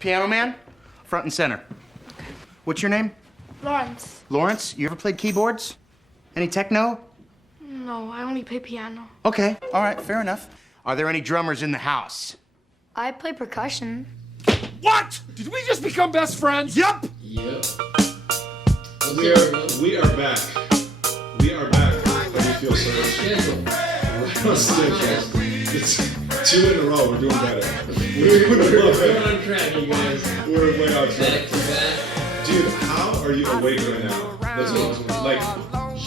Piano man, front and center. What's your name? Lawrence. Lawrence? You ever played keyboards? Any techno? No, I only play piano. Okay, all right, fair enough. Are there any drummers in the house? I play percussion. What? Did we just become best friends? Yup! Yep. We are back. We are back. How do you feel, sir? We're on schedule. It's 2 in a row. We're doing better. We're on track, you guys. We're way on track. Back to back. Dude, how are you awake right now? That's what I was wondering. Like,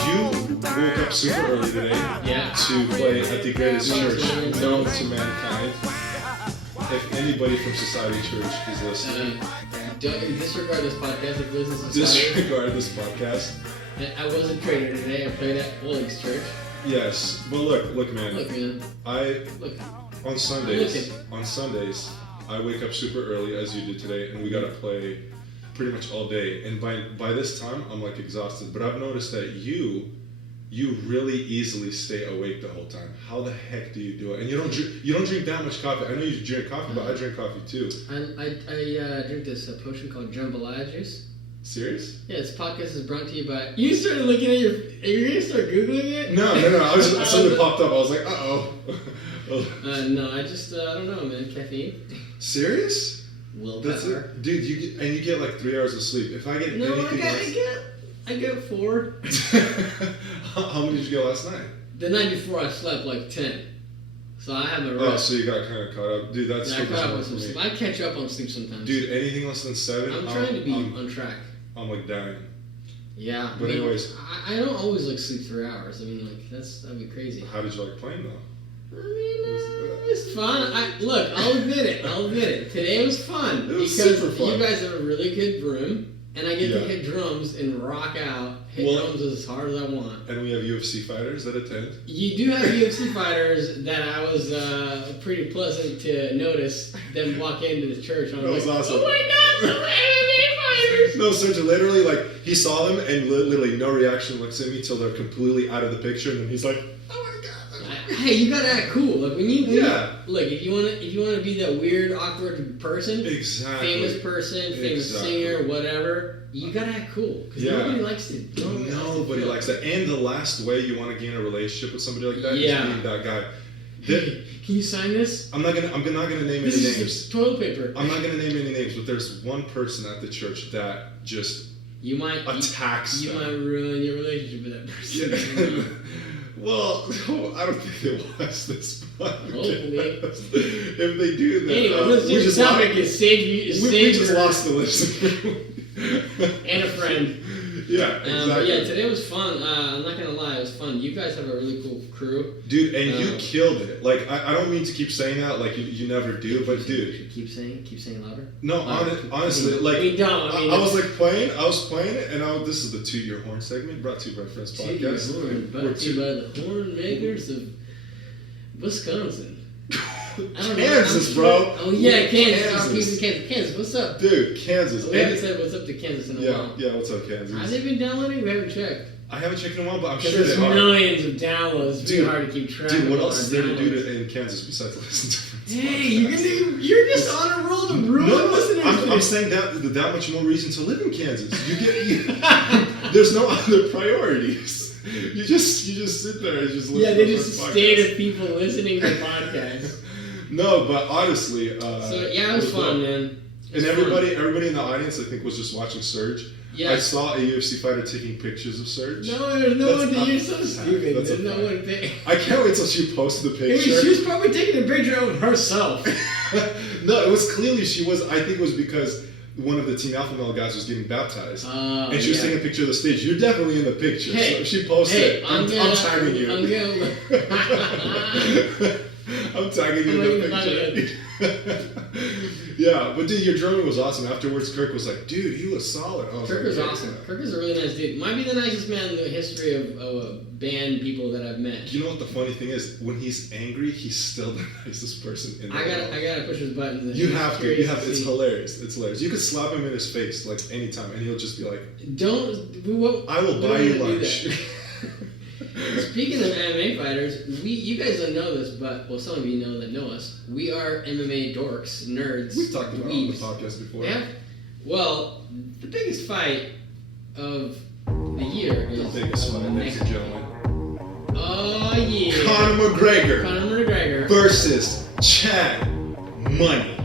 you woke up super early today to play at the greatest church known to mankind. If anybody from Society Church is listening, Don't disregard this podcast if you listen to Society. disregard this podcast. I was a trainer today. I played at Oleg's church. Yes, but look, man. Look, man. On Sundays, I wake up super early as you did today, and we gotta play pretty much all day. And by this time, I'm like exhausted. But I've noticed that you really easily stay awake the whole time. How the heck do you do it? And you don't drink that much coffee. I know you drink coffee, but I drink coffee too. I drink this potion called jambalaya juice. Serious? Yeah, this podcast is brought to you by. You started looking at your. Are you gonna start googling it? No. Something popped up. I was like, uh-oh. No, I don't know, man. Caffeine. Serious? Willpower. That's it, dude. You get like 3 hours of sleep. If I get I get 4. How many did you get last night? The night before I slept like 10. So I haven't Oh, rest. so you got kind of caught up. Dude, that's I caught up with some sleep. I catch up on sleep sometimes. Dude, anything less than 7, I'm trying to be on track. I'm like dying. Yeah. But anyways. I don't always like sleep 3 hours. I mean, like, that'd be crazy. How did you like playing though? I mean, it's fun. Look, I'll admit it. Today was fun. It was because super fun. You guys have a really good room, and I get to hit drums and rock out, drums as hard as I want. And we have UFC fighters that attend. You do have UFC fighters that I was pretty pleasant to notice them walk into the church. And I was like, awesome. Oh my God, some MMA fighters! No, Sergio, literally, like, he saw them and literally no reaction looks at me till they're completely out of the picture, and then he's like, oh my God. Hey, you gotta act cool. Like when you look, if you wanna be that weird, awkward person, exactly, famous person, famous singer, whatever, you gotta act cool. Because nobody likes to. Nobody likes that. And the last way you want to gain a relationship with somebody like that is being that guy. Hey, can you sign this? I'm not gonna name any names. This is toilet paper. I'm not gonna name any names, but there's one person at the church that just attacks you them. might ruin your relationship with that person. Yeah. Well, I don't think they watch this podcast. If they do, then anyway, let's do the topic is we just lost the listener. And a friend. Yeah, exactly. But yeah, today was fun. I'm not gonna lie, it was fun. You guys have a really cool crew, dude, and you killed it. Like I don't mean to keep saying that, like you never do, but dude, keep saying louder. No, honestly, like we don't. I mean, I was playing it, and this is the Toot Your Horn segment brought to you by Frendz Podcast. Brought to you by the horn makers of Wisconsin. Kansas, bro. Oh yeah, Kansas. What's up, dude? Kansas. We haven't said what's up to Kansas in a while. Yeah, what's up, Kansas? Have they been downloading? We haven't checked. I haven't checked in a while, but I'm sure they are. There's millions of downloads. It's really hard to keep track. Dude, what else is there to do in Kansas besides listen to Frendz Podcast? Hey, you're just on a roll to ruin listeners. I'm saying that much more reason to live in Kansas. There's no other priorities. You just sit there and just listen. Yeah, they just stay to people listening to podcasts. No, but honestly, so yeah, it was fun, man. And everybody in the audience, I think, was just watching Serge. Yeah. I saw a UFC fighter taking pictures of Serge. No, there's no one. You're so stupid. There's no one. I can't wait till she posted the picture. She was probably taking a picture of herself. No, it was clearly she was. I think it was because one of the Team Alpha Male guys was getting baptized, and she was taking a picture of the stage. You're definitely in the picture. Hey, so she posted. Hey, I'm tagging you. I'm tagging you in the picture. Yeah, but dude, your drumming was awesome. Afterwards, Kirk was like, dude, he was solid. Kirk was awesome. Kirk is a really nice dude. Might be the nicest man in the history of band people that I've met. You know what the funny thing is? When he's angry, he's still the nicest person in the world. I gotta push his buttons. You have to. It's hilarious. It's hilarious. You could slap him in his face anytime, and he'll just be like, "Don't." I will buy you lunch. Speaking of MMA fighters, you guys don't know this, but some of you that know us. We are MMA dorks, nerds. We've talked about it on the podcast before. Yeah. Well, the biggest fight of the year is the biggest fight, ladies and gentlemen. Oh yeah. Conor McGregor versus Chad Money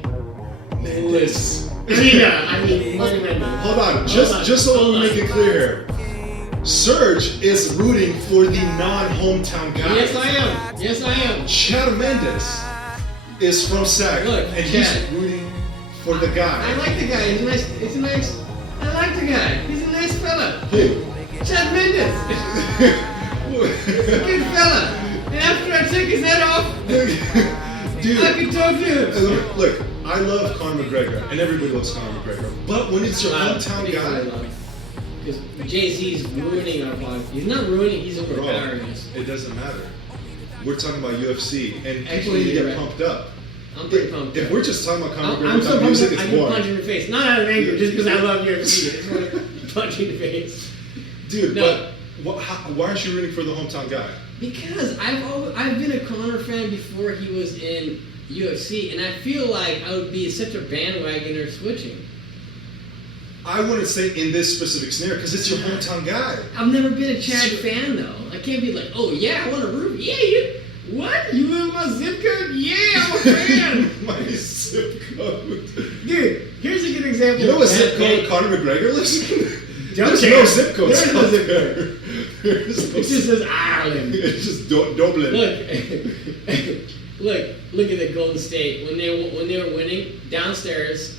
Mendes. Money Mendes. Hold on, just so we make it clear here. Serge is rooting for the non-hometown guy. Yes, I am. Chad Mendes is from SAC, and he's rooting for the guy. I like the guy. He's nice. I like the guy. He's a nice fella. Who? Chad Mendes. He's a good fella. And after I took his head off, dude, I can talk to him. Look, I love Conor McGregor, and everybody loves Conor McGregor. But when it's your hometown guy. Because Jay-Z's ruining our podcast. He's not ruining, he's overpowering us. It doesn't matter. We're talking about UFC, and people Actually, need to get right. pumped up. I'm pretty pumped up. If we're just talking about Conor McGregor I'm so without pumped music, up, I it's can boring. punch in the face. Not out of anger, just because I love UFC. I just want to punch you in the face. Dude, No. but why aren't you rooting for the hometown guy? Because I've been a Conor fan before he was in UFC, and I feel like I would be such a bandwagoner switching. I wouldn't say in this specific scenario because it's your hometown guy. I've never been a Chad fan though. I can't be like, oh yeah, I want to root. Yeah, you. What? You live in my zip code? Yeah, I'm a fan. My zip code. Dude, here's a good example. You know what zip Hey, code Conor McGregor lives in? Don't There's care. no zip code. There's no zip code. It It just says Ireland. It's just Dublin. Look at the Golden State when they were winning downstairs.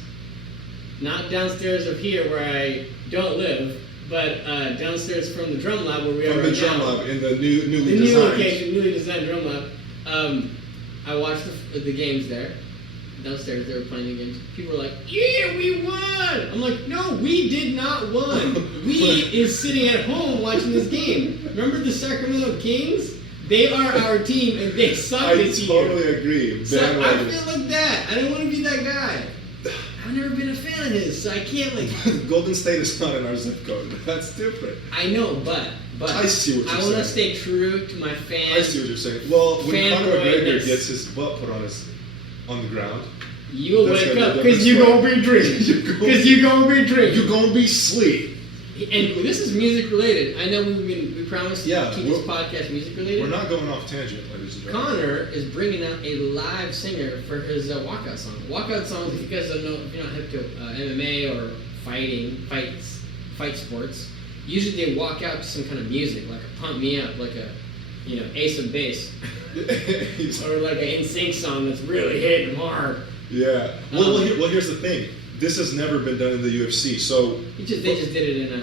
Not downstairs of here where I don't live, but downstairs from the drum lab where we are From right the drum now. lab in the newly The new designed. location, newly designed drum lab. I watched the games there. Downstairs, they were playing the games. People were like, "Yeah, we won!" I'm like, "No, we did not won. We is sitting at home watching this game. Remember the Sacramento Kings? They are our team, and they suck this year." I totally agree. So I feel like that. I don't want to be that guy. I've never been a fan of his, so I can't like. Golden State is not in our zip code. That's different. I know, but I see what you're I want to saying. stay true to my fans. I see what you're saying. Well, when Conor McGregor fanboyness. gets his butt put on the ground, You'll that's wake gonna up be because you different gonna be drinking. Because you gonna be drinking. you're gonna be asleep. And this is music related. I know we promised to keep this podcast music related. We're not going off tangent, ladies and gentlemen. Connor is bringing out a live singer for his walkout song. Walkout songs, if you guys don't know, if you're not hip to MMA or fight sports, usually they walk out to some kind of music, like a pump me up, like a Ace of Base, or like an NSYNC song that's really hitting hard. Yeah. Well, here's the thing. This has never been done in the UFC, so They just did it in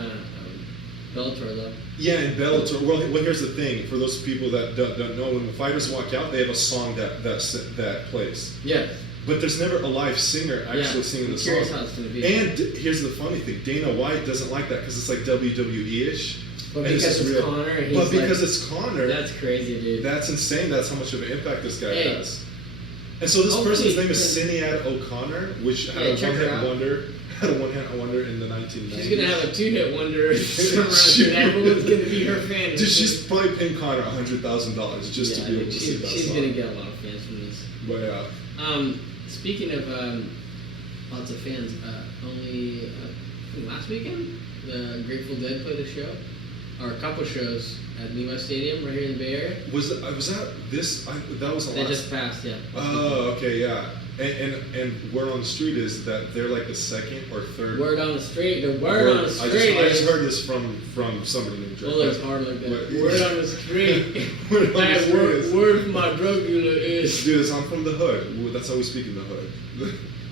Bellator though. yeah, in Bellator. Well, here's the thing. For those people that don't know, when the fighters walk out, they have a song that plays. Yeah. But there's never a live singer actually singing the I'm song. curious how it's gonna be. And here's the funny thing: Dana White doesn't like that because it's like WWE-ish. But and because it's real. Conor, and But he's because like, it's Conor, that's crazy, dude. that's insane. That's how much of an impact this guy Hey. has. And so this Hopefully person's name is it's- Sinead O'Connor, which had Yeah, a check her one-hit out. wonder. Had a one-hit wonder in the 1990s. She's gonna have a two-hit wonder. Everyone's gonna be her fan. Dude, she's probably paying Conor $100,000 just to be able to sing that she's song. gonna get a lot of fans from this. But yeah. Speaking of lots of fans, only last weekend the Grateful Dead played a show, or a couple shows at Levi Stadium right here in the Bay Area. Was that this? That was the That last. just passed, yeah. Oh, okay, yeah. And word on the street is that they're like the second or third. Word on the street. The word on the street. I just heard this from somebody named Joe. Oh, it's hard like that. But- Word on the street. Word on the That street is- word from my drug dealer is. Dude, I'm from the hood. That's how we speak in the hood.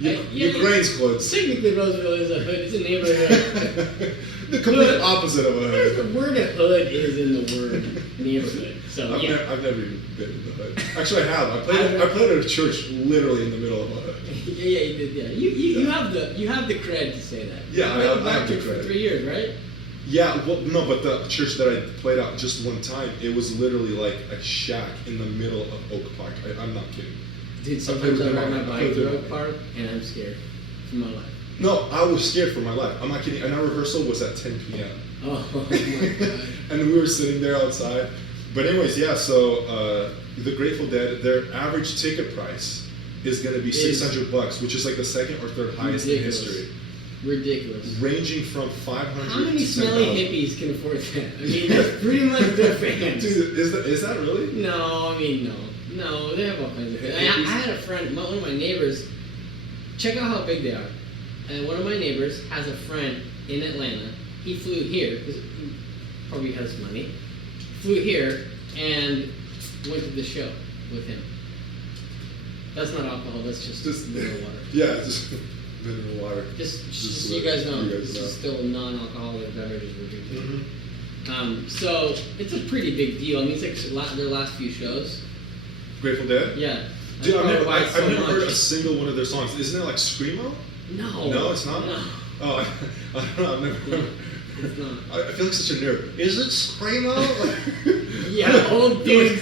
Yeah, Ukraine's clothes. Technically, Roseville is a hood. It's a neighborhood. The complete Hood. opposite of a hood. The word hood is in the word neighborhood. So I've yeah. never even been in the hood. Actually, I have. I played at a church literally in the middle of a hood. Yeah, you did. Yeah, you have the cred to say that. Yeah, You I played have the Baptist for cred. 3 years, right? Yeah, well, no, but the church that I played at just one time, it was literally like a shack in the middle of Oak Park. I'm not kidding. Dude, sometimes I ride my bike played through with Oak Park and I'm scared for my life. No, I was scared for my life. I'm not kidding. And our rehearsal was at 10 p.m. Oh my god. And we were sitting there outside, But anyways, yeah. So the Grateful Dead, their average ticket price is going to be $600, which is like the second or third highest in history. Ridiculous. Ranging from 500. How many smelly hippies can afford that? I mean, that's pretty much their fans. Dude, is that really? No, I mean no. They have all kinds of fans. I had a friend, one of my neighbors. Check out how big they are. And one of my neighbors has a friend in Atlanta. He flew here because he probably has money. Flew here and went to the show with him. That's not alcohol. That's just mineral water. Yeah, just mineral water. Just so you guys know, this is still non-alcoholic beverages we're drinking. Mm-hmm. So it's a pretty big deal. I mean, it's like their last few shows. Grateful Dead? Yeah. Dude, I've never heard a single one of their songs. Isn't it like Screamo? No. No, it's not? No. Oh, I don't know. I've never heard. It's not. I feel like such a nerd. Is it Screamo? Yeah, old dude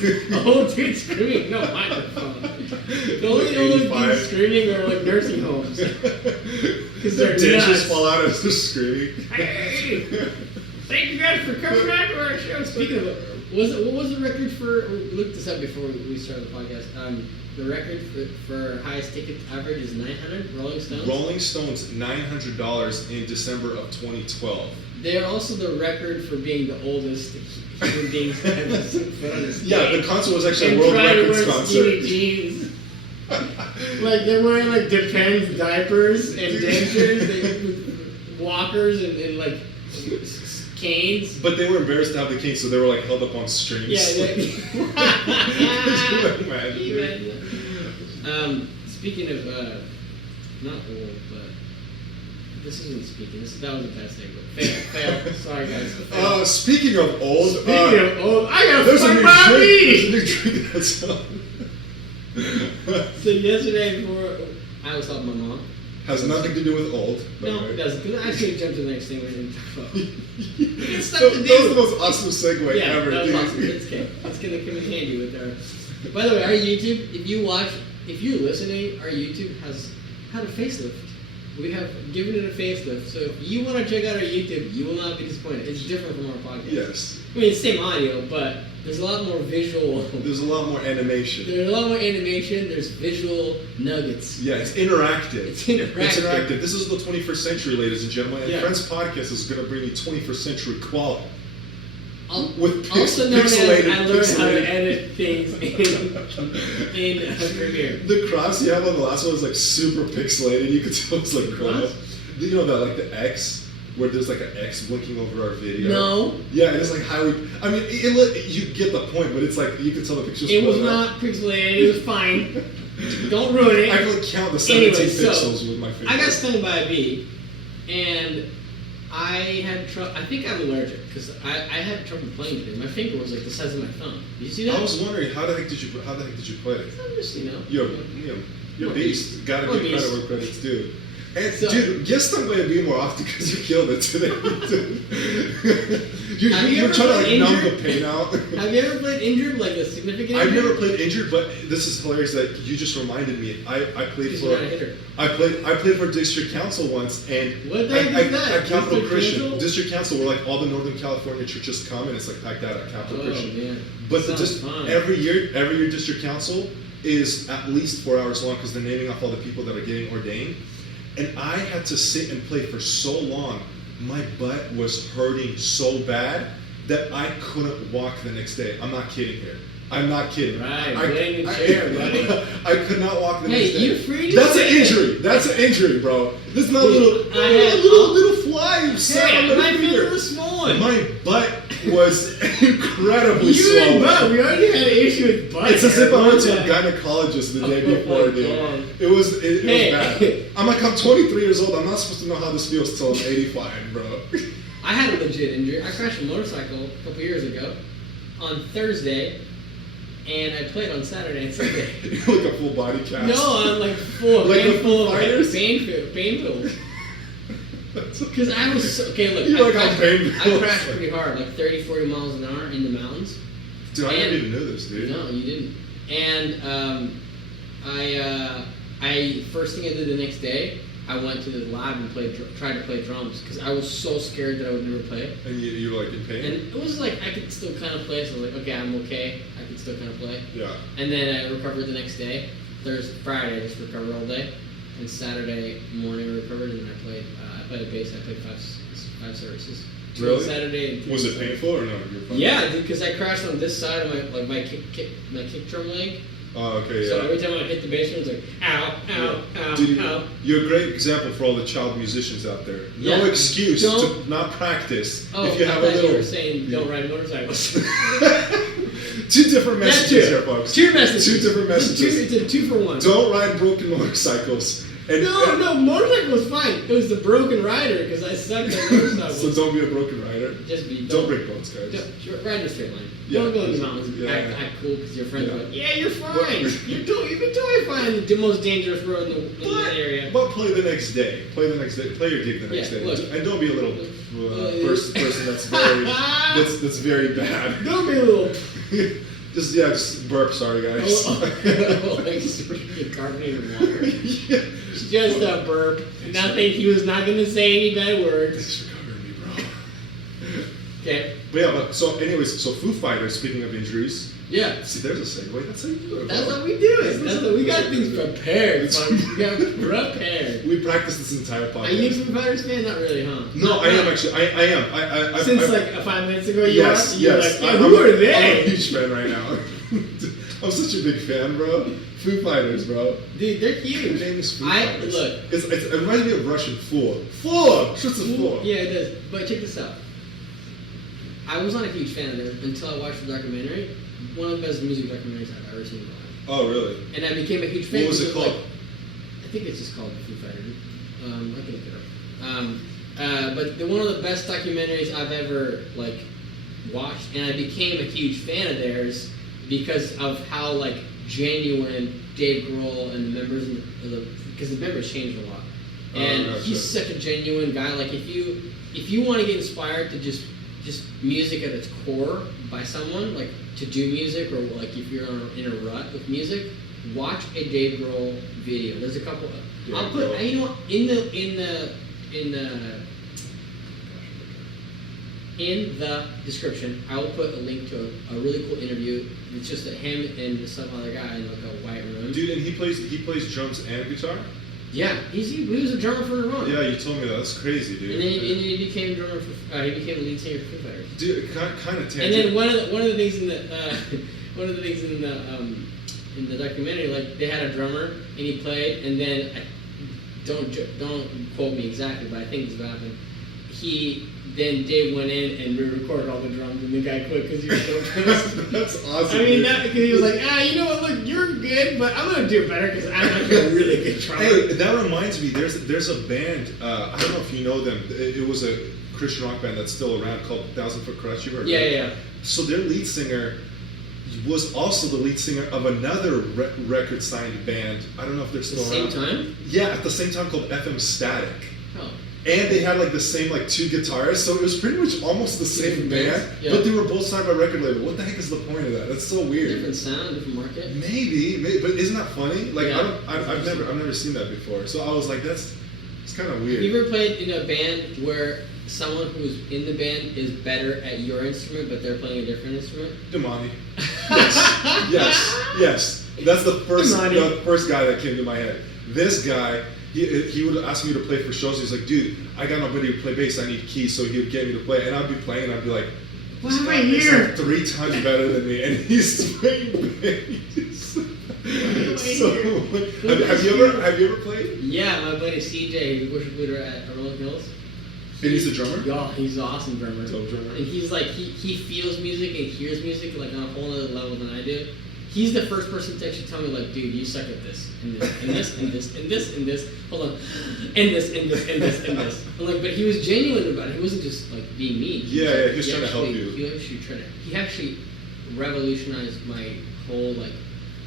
screaming. No microphone. The only old dudes screaming are like nursing homes. Because Their they're dentures nuts. fall out as they're screaming. Hey, thank you guys for coming back to our show. Speaking of it, what was the record for? We looked this up before we started the podcast. The record for highest ticket average is 900. Rolling Stones. Rolling Stones $900 in December of 2012. They are also the record for being the oldest human beings to ever sit foot on a stage. Yeah, the concert was actually a And world try to records wear concert. skinny jeans. Like they're wearing like Depends diapers and dentures, with walkers and like canes. But they were embarrassed to have the cane, so they were like held up on strings. Yeah. Imagine. Speaking of not old, but this isn't speaking. That was a bad segment. Fail. Sorry guys. Fail. Speaking of old, I gotta there's a fuck new my drink. weed. There's a new drink that's on. So yesterday before I was helping my mom. Has nothing to do with old. No, right? it doesn't. Because I actually jumped to the next thing we didn't talk about. It's stuff That to was do. the most awesome segue Yeah, ever. that was dude. awesome. It's okay. It's gonna come in handy with our. By the way, our YouTube. If you're listening, our YouTube has had a facelift. We have given it a facelift. So if you want to check out our YouTube, you will not be disappointed. It's different from our podcast. Yes. I mean, it's same audio, but there's a lot more visual. There's a lot more animation. There's a lot more animation. There's visual nuggets. Yeah, it's interactive. It's interactive. This is the 21st century, ladies and gentlemen. And Yeah. Frendz Podcast is going to bring you 21st century quality. Also known as I learned how to edit things in Premiere. The cross you have on the last one is like super pixelated. You could tell it's like grown up. You know that like the X, where there's like an X blinking over our video. No. Yeah, it is like highly. I mean, you get the point, but it's like you can tell the pictures. It was not pixelated. It was fine. Don't ruin it. I can like count the 17 Anyway, so, pixels with my finger. I got stung by a bee, and I had trouble. I think I'm allergic because I had trouble playing today. My finger was like the size of my thumb. Did you see that? I was wondering how the heck did you play it? I'm just, You're a beast. Gotta give credit where credit's due. And So- dude, get stung by a bee more often because you killed it today. Have you You're ever trying to like played numb injured? the pain out. Have you ever played injured, like a significant I've injury? never played injured, but this is hilarious that you just reminded me. I played Because for you're not a hitter. I played for district council once, and What the heck is that? at Capital District Christian council? district council, where like all the Northern California churches come, and it's like packed out at Capital Oh, Christian. man. But Sounds fun. every year district council is at least 4 hours long because they're naming off all the people that are getting ordained. And I had to sit and play for so long. My butt was hurting so bad that I couldn't walk the next day. I'm not kidding here. I'm not kidding. Right, get in the chair, buddy. I could not walk the next day. Hey, you free to That's say an it. injury. That's an injury, bro. This is not a Well, little little fly you sat on Hey, my my finger. finger was swollen. My butt was incredibly You swollen. and butt. We already had an issue with butt. It's as if I went to a guy. gynecologist the day Oh before, my dude. God. It was Hey. bad. I'm like, I'm 23 years old. I'm not supposed to know how this feels till I'm 85, bro. I had a legit injury. I crashed a motorcycle a couple years ago on Thursday, and I played on Saturday and Sunday. Like a full body cast. No, I'm like full, Like the full of fighters? pain pills. Because I was so, okay. Look, You're like on pain I pills. crashed pretty hard, like 30, 40 miles an hour in the mountains. Dude, I never even knew this, dude. No, you didn't. And I first thing I did the next day, I I went to the lab and tried to play drums because I was so scared that I would never play. And you were like in pain? And it was like I could still kind of play, so I was like, okay, I'm okay. I can still kind of play. Yeah. And then I recovered the next day. Friday, I just recovered all day. And Saturday morning I recovered, and then I played bass. I played five services. Really? Saturday. And Was it painful or no? Yeah, because I crashed on this side of my kick drum leg. Oh, okay, yeah. So every time I hit the bass drum, it's like, ow, ow, ow, Dude, ow. you're a great example for all the child musicians out there. No Yeah. excuse to not practice if you have a little. You were saying don't ride motorcycles. Two different messages here, folks. Two messages. Two different messages. It's a 2 for 1. Don't ride broken motorcycles. And, No, motorcycle was fine. It was the broken rider because I sucked at motorcycles. So don't be a broken rider. Don't break bones, guys. Ride in a straight line. Yeah, Don't go in the mountains and yeah. act cool because your friends Yeah. are like, yeah, you're fine. You've been totally fine. The most dangerous road in the area. But play the next day. Play your gig the next day. Look. And don't be a little person that's very that's very bad. Don't be a little. Just burp. Sorry, guys. Like carbonated water. Just a burp. Nothing. He was not going to say any bad words. Thanks for covering me, bro. Okay. But yeah, so Foo Fighters, speaking of injuries. Yeah. See, there's a segue. That's how you do it. That's bro. how we do it. That's how we got things prepared. We got prepared. We practiced this entire podcast. Are you a Foo Fighters fan? Not really, huh? No, I am actually. I am. Since like 5 minutes ago, yes. You're like, yeah, I'm who are they? I'm a huge fan right now. I'm such a big fan, bro. Foo Fighters, bro. Dude, they're huge. Their name is Foo Fighters. Look. It reminds me of Russian four. What's a four? Yeah, it does. But check this out. I was not a huge fan of them until I watched the documentary. One of the best music documentaries I've ever seen in my life. Oh, really? And I became a huge fan. What was it called? Like, I think it's just called Foo Fighters. I can look it up. But one of the best documentaries I've ever watched, and I became a huge fan of theirs because of how genuine Dave Grohl and the members because the members changed a lot. And gotcha. he's such a genuine guy. Like if you want to get inspired to just music at its core by someone, like to do music, or like if you're in a rut with music, watch a Dave Grohl video. There's a couple. I'll put in the description. I will put a link to a really cool interview. It's just him and some other guy in like a white room. Dude, and he plays drums and guitar. Yeah, he was a drummer for Nirvana. Yeah, you told me that. That's crazy, dude. And then he became drummer for. He became the lead singer for Foo Fighters. Dude, kind of tangent. And then one of the things in the documentary, like they had a drummer and he played, and then don't quote me exactly, but I think this is what happened. Then Dave went in and re-recorded all the drums, and the guy quit because he was so pissed. That's awesome. I mean, because he was like, you know what? Look, you're good, but I'm gonna do better because I'm actually a really good drummer. Hey, that reminds me. There's a band. I don't know if you know them. It was a Christian rock band that's still around called 1,000 Foot Krutch. You heard? Yeah. So their lead singer was also the lead singer of another record signed band. I don't know if they're still around. Same time? Yeah, at the same time, called FM Static. Oh. And they had the same two guitarists, so it was pretty much almost the same band, yeah. but they were both signed by record label. What the heck is the point of that? That's so weird. Different sound, different market. Maybe, but isn't that funny? Yeah. I've never seen that before. So I was like, it's kind of weird. Have you ever played in a band where someone who's in the band is better at your instrument, but they're playing a different instrument? Damani. Yes. That's the first guy that came to my head. This guy. He would ask me to play for shows. He's like, dude, I got nobody to play bass. I need keys. So he would get me to play. And I'd be playing, and I'd be like, why am I here? Like 3 times better than me. And he's playing bass. Have you ever played? Yeah, my buddy CJ, who's worship leader at Rolling Hills. And he's a drummer? Yeah, he's an awesome drummer. Dope drummer. And he's like, he feels music and hears music on a whole other level than I do. He's the first person to actually tell me, dude, you suck at this, and this, and this, and this, and this, and this. Hold on, and this, and this, and this, and this. I'm like, but he was genuine about it. He wasn't just being mean. He was trying to help you. He actually revolutionized my whole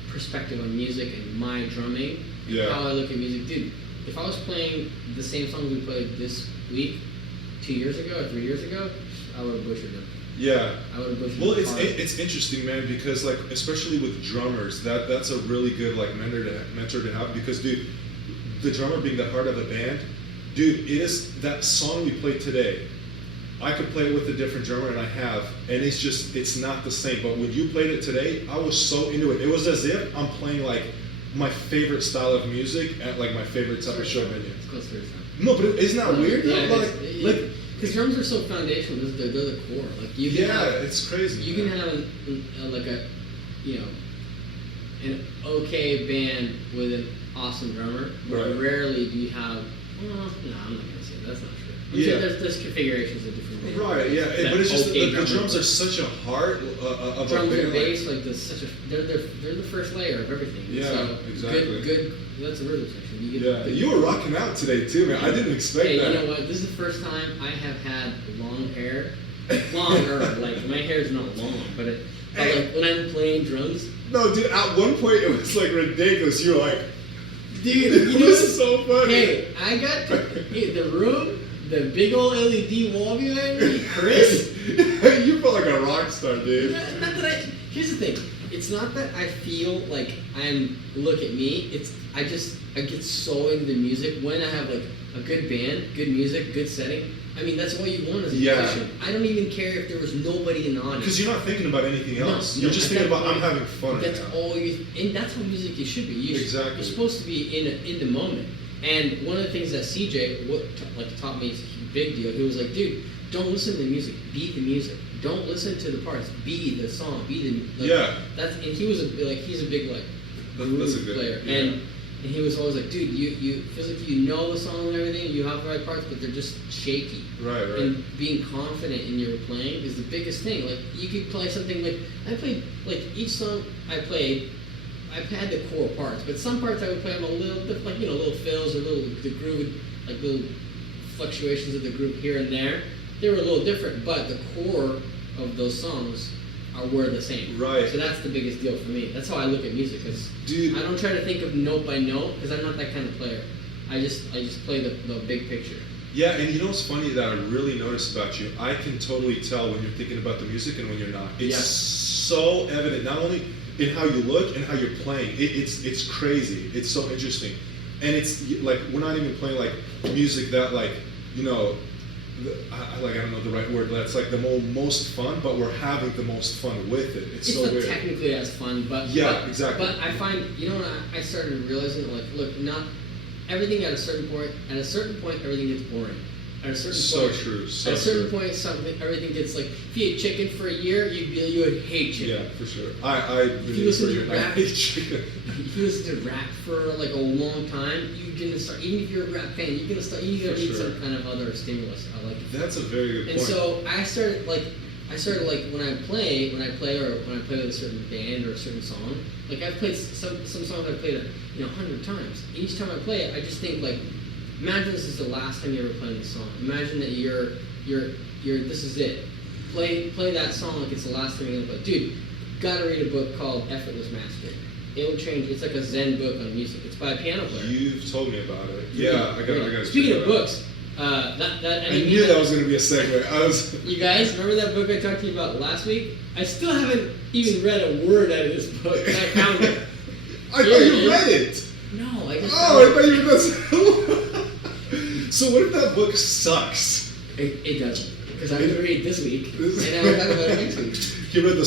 perspective on music and my drumming. And how I look at music, dude. If I was playing the same songs we played this week, 2 years ago or 3 years ago, I would have butchered them. Yeah. I would have butchered Well, them. it's interesting, man, because especially with drummers, that's a really good mentor to have, because dude, the drummer being the heart of a band, dude, it is that song we played today. I could play it with a different drummer, and I have, and it's not the same. But when you played it today, I was so into it. It was as if I'm playing like my favorite style of music at like my favorite type of show venue. It's close to it. No, but isn't that weird? Yeah, Like, because drums are so foundational. They're the core. Like you can have, it's crazy. You can have an okay band with an awesome drummer, but Right. rarely do you have. Well, no, I'm not gonna say that. That's not true. Yeah. There's configurations of different bands. Right, yeah, That but it's just okay the drums are such a heart of drums a band. and bass, like they're the first layer of everything. Yeah, so exactly. Good. That's a rhythm section. You were rocking out today too, man. I didn't expect Hey, that. you know what? This is the first time I have had long hair. Longer, like my hair is not long, but like when I'm playing drums. No, dude. At one point, it was like ridiculous. You were like, Dude, it was so funny. Hey, I got the room, the big old LED wall behind me, Chris. You felt like a rock star, dude. Not that here's the thing. It's not that I feel like look at me. I get so into the music when I have like a good band, good music, good setting. I mean, that's all you want as a musician. I don't even care if there was nobody in the audience. Because you're not thinking about anything else. No, You're just thinking about, point, I'm having fun. That's all you, and that's how music you should be. Exactly. You're supposed to be in the moment. And one of the things that CJ taught me is a big deal. He was like, dude, don't listen to the music. Be the music. Don't listen to the parts. Be the song. Be the That's and he was he's a big that's a good player. Yeah. And he was always like, dude, you feels like you know the song and everything, you have the right parts, but they're just shaky. Right. And being confident in your playing is the biggest thing. Like you could play something like I played each song I played, I had the core parts, but some parts I would play them a little bit little fills or the groove, like little fluctuations of the groove here and there. They were a little different, but the core of those songs were the same. Right. So that's the biggest deal for me. That's how I look at music. Cause Dude. I don't try to think of note by note because I'm not that kind of player. I just play the big picture. Yeah, and you know what's funny that I really noticed about you? I can totally tell when you're thinking about the music and when you're not. It's so evident, not only in how you look and how you're playing. It's crazy. It's so interesting. And it's like, we're not even playing like music that I don't know the right word, but it's like the most fun, but we're having the most fun with it. It's so not weird. Technically as fun, but exactly. But I find, I started realizing look, not everything at a certain point, everything gets boring. At a certain point, True. at a certain point, everything gets like, if you ate chicken for a year, you would hate chicken. Yeah, for sure. I If you listen to rap, hate chicken. if you listen to rap for like a long time, you're gonna start. Even if you're a rap fan, you're gonna need some kind of other stimulus. That's a very good point. And so I started when I play or when I play with a certain band or a certain song. Like I've played some songs I've played 100 times. Each time I play it, I just think like, imagine this is the last time you're ever playing this song. Imagine that you're this is it. Play that song like it's the last time you're gonna play. Dude, gotta read a book called Effortless Mastery. It will change. It's like a Zen book on music. It's by a piano player. You've told me about it. Yeah, I got. Speaking of books, I knew that was going to be a segue. You guys remember that book I talked to you about last week? I still haven't even read a word out of this book. And I found it. I thought you read it. No, I just. I thought you read it. So what if that book sucks? It doesn't, because I'm going to read it this week, and I'll talk about it next week. He read the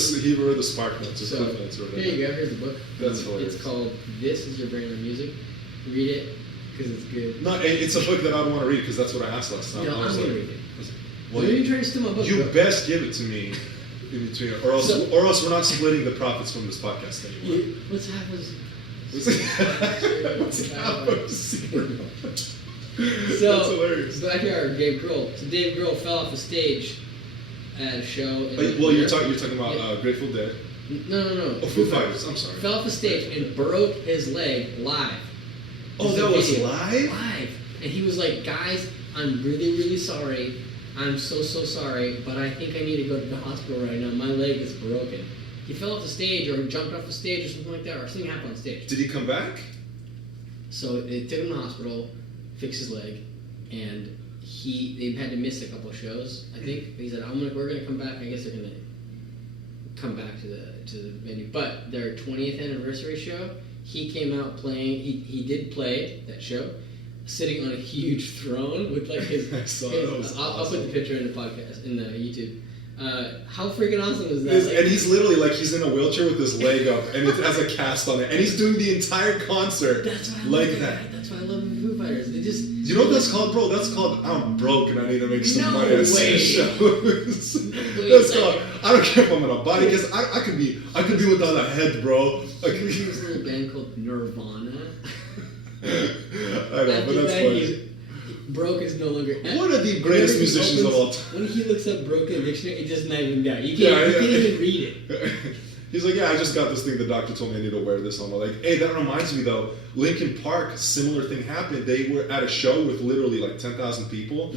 Spark Notes or Cliff Notes or whatever. Here you go. Here's the book. That's hilarious. It's called "This Is Your Brain on Music." Read it because it's good. No, it's a book that I want to read because that's what I asked last time. No, I'm going to read it. Well, Why are you trying to steal my book? You bro? best give it to me in between, or else we're not splitting the profits from this podcast anymore. What's happening? What's happening? So, that's hilarious. back here, Dave Grohl. So Dave Grohl fell off the stage at a show. You're talking about Grateful Dead. No. Oh, Foo Fighters. I'm sorry. Fell off the stage and broke his leg live. Oh, that was live? Live. And he was like, guys, I'm really, really sorry. I'm so sorry, but I think I need to go to the hospital right now. My leg is broken. He fell off the stage or jumped off the stage or something like that, or something happened on stage. Did he come back? So they took him to the hospital, fixed his leg, and they had to miss a couple of shows, I think. He said, we're gonna come back. I guess they're gonna come back to the venue. But their 20th anniversary show, he came out playing. He did play that show, sitting on a huge throne with like his. I saw that. That was I'll awesome. put the picture in the podcast in the YouTube. How freaking awesome is that? And he's literally like he's in a wheelchair with his leg up, and it has a cast on it, and he's doing the entire concert That's why I like love that. That's why I love Foo Fighters. They just. You know what that's called, bro? That's called I'm broke and I need to make some No money at way. shows. Wait, That's like- called. I don't care if I'm in a body because I could be without a head, bro. He was in a band called Nirvana. I know, but After that's that, funny. Broke is no longer. One of the greatest musicians of all time. When he looks up broke in the dictionary, it doesn't even down. You Yeah, can't, yeah. you can't even read it. He's like, yeah, I just got this thing. The doctor told me I need to wear this on. I'm like, hey, that reminds me though. Linkin Park, similar thing happened. They were at a show with literally like 10,000 people,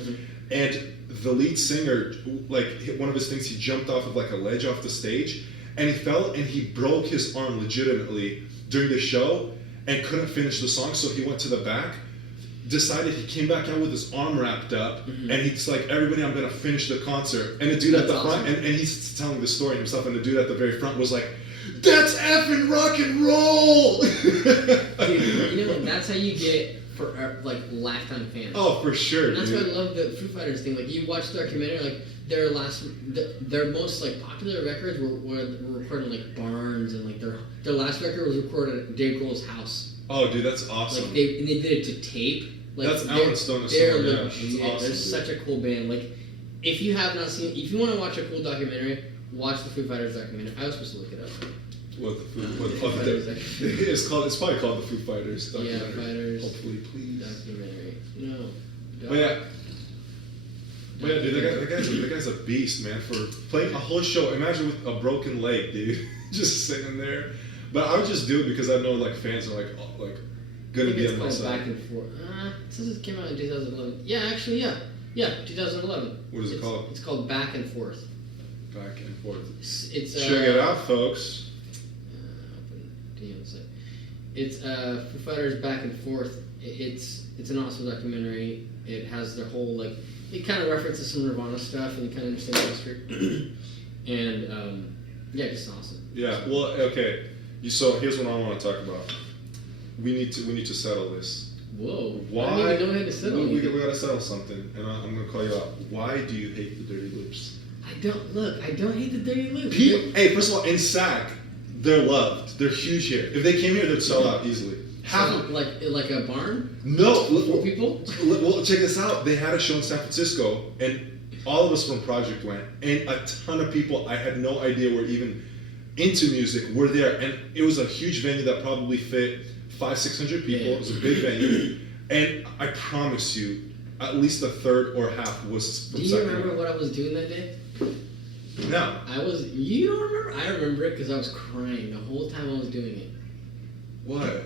and the lead singer, like one of his things, he jumped off of like a ledge off the stage, and he fell and he broke his arm legitimately during the show, and couldn't finish the song. So he went to the back. Decided he came back out with his arm wrapped up, and he's like, everybody, I'm gonna finish the concert. And the dude at the That's front, awesome. and he's telling the story himself, and the dude at the very front was like, that's effing rock and roll! Dude, you know, that's how you get for like lifetime fans. Oh, for sure, And that's dude. why I love the Foo Fighters thing. Like you watch the documentary, like their most like popular records were recorded in like barns, and like their last record was recorded at Dave Grohl's house. Oh, dude, that's awesome. Like they did it to tape. Like That's they're- Alan Stone is They're someone, yeah. legit. That's awesome, They're such a cool band. Like if you have not seen, if you want to watch a cool documentary, watch the Foo Fighters documentary. I was supposed to look it up. What the Foo Foo oh, Fighters the- documentary. it's probably called the Foo Fighters Yeah, documentary. Fighters. Hopefully, please. Documentary. No. But yeah. But yeah, dude, that guy's a beast, man. For playing a whole show, imagine with a broken leg, dude, just sitting there. But I would just do it because I know like fans are like I gonna think be it's on my called side. Back and Forth. It says it came out in 2011. Yeah, actually, yeah. Yeah, 2011. What is it called? It's called Back and Forth. Back and forth. It's Check it out, folks. It's Foo Fighters Back and Forth. It's an awesome documentary. It has their whole like it kind of references some Nirvana stuff and you kind of understand the history. And yeah, just awesome. Yeah. Well, okay. So here's what I want to talk about. We need to settle this. Whoa! Why? I don't even know how to settle. We anything. gotta settle something, and I'm gonna call you out. Why do you hate the Dirty Loops? I don't hate the Dirty Loops. Hey, first of all, in SAC, they're loved. They're huge here. If they came here, they'd sell out easily. Like a barn? No. For people? Well, check this out. They had a show in San Francisco, and all of us from Project went, and a ton of people I had no idea were even into music were there, and it was a huge venue that probably fit 500-600 people. Yeah. It was a big venue, and I promise you, at least a third or half was from Do you Sacramento. remember what I was doing that day? No. You don't remember? I remember it because I was crying the whole time I was doing it. What?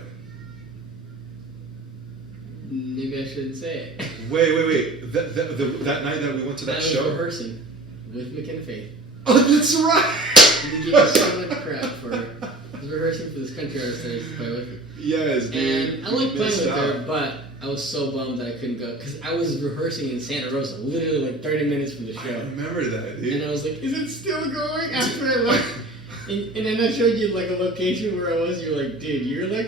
Maybe I shouldn't say it. Wait. That night that we went to that I was show? rehearsing with McKenna Faith. Oh, that's right! We gave me so much crap for it. I was rehearsing for this country artist that I used to play with. Yes, dude. And I like playing Missed with her, out. but I was so bummed that I couldn't go. Because I was rehearsing in Santa Rosa, literally like 30 minutes from the I show. remember that, dude. And I was like, is it still going? After I left. And then I showed you like a location where I was. You're like, dude, you're like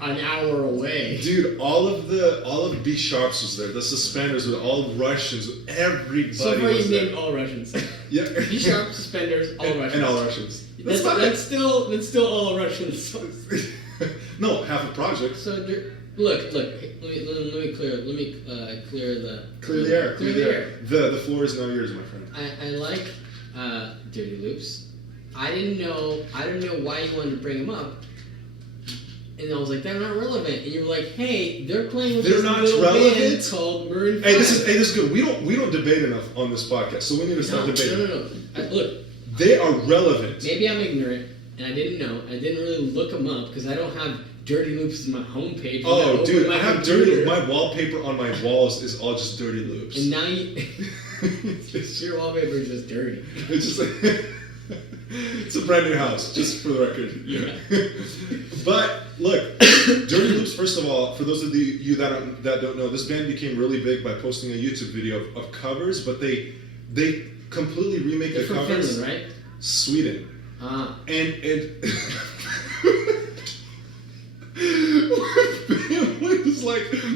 an hour away. Dude, all of B Sharps was there. The Suspenders were all Russians. Everybody So far, was you there. named all Russians. Yeah. B sharp, suspenders, all Russians. And all Russians. That's still all Russians. No, half a project. So look. Let me clear the Clear the air. Clear the air. The floor is now yours, my friend. I like Dirty Loops. I didn't know why you wanted to bring them up. And I was like, they're not relevant. And you were like, hey, they're playing with They're this not little relevant? band called Maroon 5. Hey, this is good. We don't debate enough on this podcast, so we need to start debating. No. Look, They are relevant. maybe I'm ignorant, and I didn't know. I didn't really look them up because I don't have Dirty Loops in my homepage. Oh, dude, my I have computer. my wallpaper on my walls is all just Dirty Loops. And now your wallpaper is just dirty. It's just like it's a brand new house, just for the record. Yeah. But look, Dirty Loops. First of all, for those of you that don't know, this band became really big by posting a YouTube video of covers, but they completely remake They're the from covers. Finland, right? Sweden. Ah. And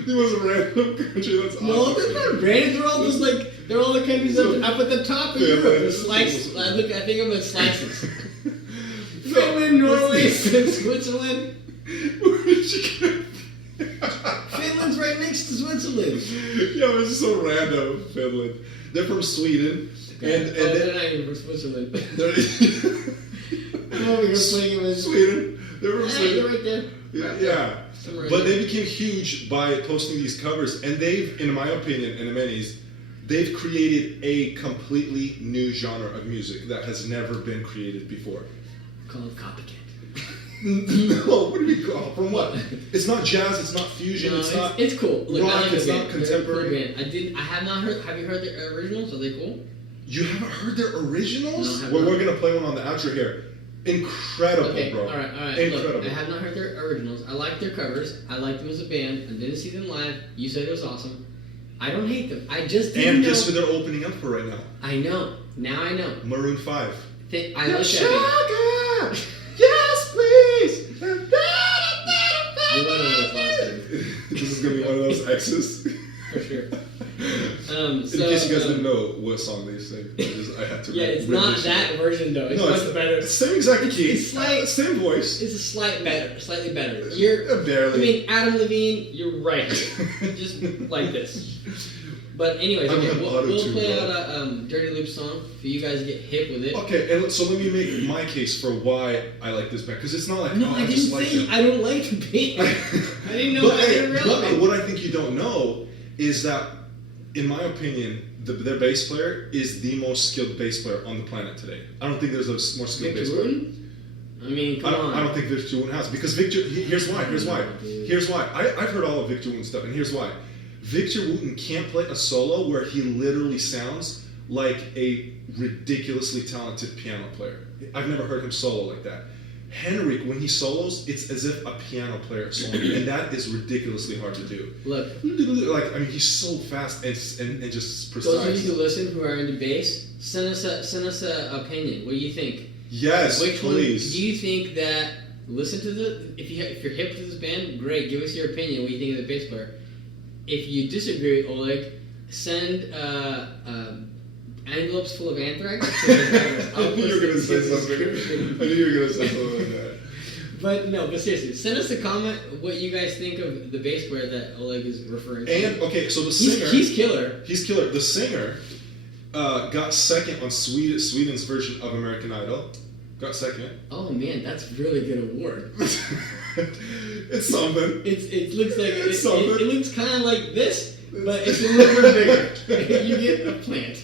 It was a random country. That's No, awesome. they're not random. They're all just like they're all the countries up at the top of Europe. The slice. I think of them as slices. Finland, Norway, Switzerland. Where'd you get? Finland's right next to Switzerland. Yeah, it was just so random. Finland. They're from Sweden, and they're not even from Switzerland. they're I'm over here playing it with Sweden. They're from Sweden. You're right there. Yeah. Somewhere But in they became huge by posting these covers, and they've, in my opinion, and many's, they've created a completely new genre of music that has never been created before. Call it copycat. No, what do we call? From what? It's not jazz. It's not fusion. No, it's not. it's cool. Look, rock. I like It's the not band. They're a cool contemporary. band. I have not heard. Have you heard their originals? Are they cool? You haven't heard their originals? No, I have Well, not. we're gonna play one on the outro here. Incredible, Okay, bro. all right. Incredible. Look, I have not heard their originals. I like their covers. I like them as a band. I didn't see them live. You said it was awesome. I don't hate them. I just didn't And know. guess who they're opening up for right now? I know. Now I know. Maroon 5. I like that band. Shaka! Yes, please! We went over this last time. This is gonna be one of those X's. For sure. In case you guys didn't know what song they sing, I had to. Yeah, it's rendition not that version though. It's No, much better. It's same exact key. It's slight- Same voice. It's a slightly better. You're Barely. I mean, Adam Levine, you're right. Just like this. But anyways, I don't okay, have we'll auto-tune, play bro. out a Dirty Loop song for you guys to get hip with it. Okay, and so let me make my case for why I like this band, because it's not like, No, oh, I just didn't like say it. I don't like the band. I didn't know But, that they were but relevant. what I think you don't know is that, in my opinion, their bass player is the most skilled bass player on the planet today. I don't think there's a more skilled Victor bass player. Wooten? I mean, come on. I don't think Victor Wooten has, because Victor. Here's why. Dude. Here's why. I've heard all of Victor Wooten stuff, and here's why. Victor Wooten can't play a solo where he literally sounds like a ridiculously talented piano player. I've never heard him solo like that. Henrik, when he solos, it's as if a piano player is soloing, and that is ridiculously hard to do. Look, Like, I mean, he's so fast and just those of precise. you who listen who are into bass, send us a opinion. What do you think? Yes, Which please. one do you think that? Listen to if you're hip to this band, great. Give us your opinion. What you think of the bass player? If you disagree with Oleg, send envelopes full of anthrax. I knew you were gonna say something. I knew you were gonna say something like that. But seriously, send us a comment what you guys think of the bass player that Oleg is referring to. And okay, so the singer, he's killer. He's killer. The singer got second on Sweden's version of American Idol. Got second. Oh man, that's really good award. It's something. It looks like It's something. it looks kind of like this, but it's a little bit bigger. You get a plant.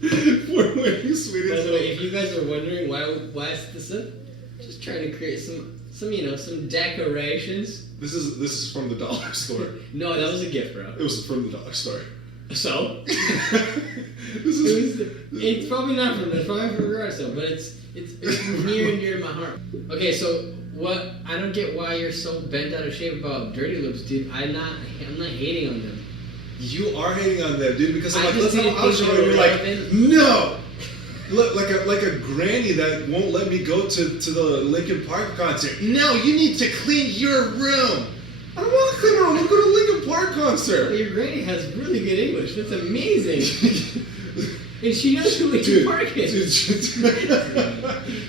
For winning Sweden. By the way, if you guys are wondering why is this up, just trying to create some decorations. This is from the dollar store. No, that was a gift, bro. It was from the dollar store. So This is. it's probably not from it's probably from a garage sale, but it's near and dear to my heart. Okay, so what? I don't get why you're so bent out of shape about Dirty Loops, dude. I'm not hating on them. You are hating on them, dude, because I'm I like, just let's have didn't an think outro, they and were you're like, relevant. no! Like a granny that won't let me go to the Linkin Park concert. No, you need to clean your room. I don't want to clean my room. Let's go to Linkin Park concert. Your granny has really good English. That's amazing. And she knows who Linkin Dude, Park is.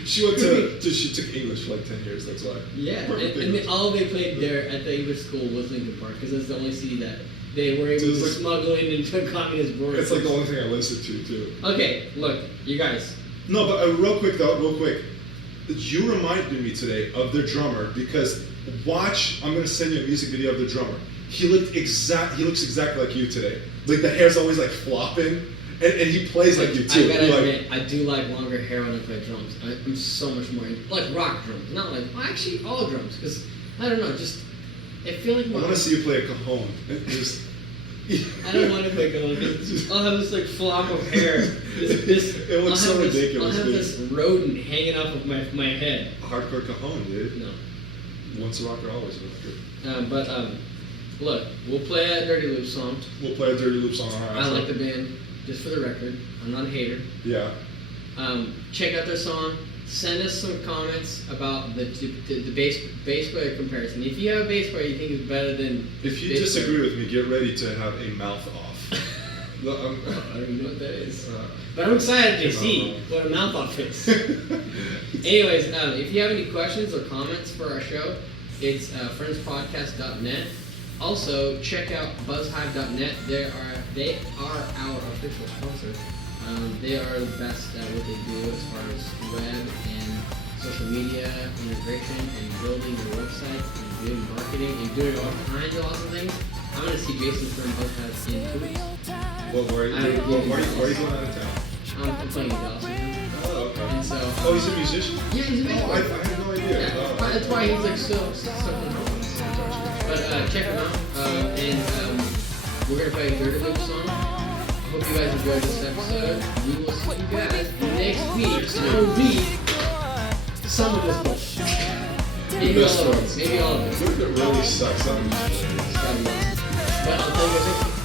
she went to she took English for like 10 years. That's why. Yeah, Perfect and English. all they played there at the English school was Linkin Park because that's the only CD that they were able Dude, to it's like- smuggle into communist borders. It's like the only thing I listen to too. Okay, look, you guys. No, but real quick. You reminded me today of their drummer because I'm gonna send you a music video of the drummer. He looks exactly like you today. Like the hair's always like flopping, and he plays like you too. I gotta You're like, admit, I do like longer hair when I play drums. I'm so much more like rock drums, not like actually all drums, because I don't know, just I feel like I want to see you play a cajon. Just, I don't want to play cajon because I'll have this like flop of hair. It looks so ridiculous, I'll have dude. this rodent hanging off of my head. Hardcore cajon, dude. No. Once a rocker, always a rocker. But look, we'll play a Dirty Loop song. We'll play a Dirty Loop song on our I like the band, just for the record. I'm not a hater. Yeah. Check out their song. send us some comments about the bass player comparison. If you have a bass player you think is better than... If you disagree with me, get ready to have a mouth off. I don't even know what that is. But I'm excited to see what a mouth off is. Anyways, if you have any questions or comments for our show, it's frendspodcast.net. Also, check out buzzhive.net. They are our official sponsor. They are the best at what they do as far as web and social media integration and building your website and doing marketing and doing all kinds of awesome things. I'm going to see Jason from Buzzhive in 2 weeks. Well, why are you going out of town? I'm playing in Dallas. Oh, okay. And so, he's a musician? Yeah, he's a musician. Oh, I had no idea. Yeah, that's why he's like so But check him out. And we're going to play a Dirty Loop song. Hope you guys enjoyed this episode. We will see you guys next week. So it'll be some of this bullshit. Maybe all of it. What if it really sucks on? But I'll tell you guys next week.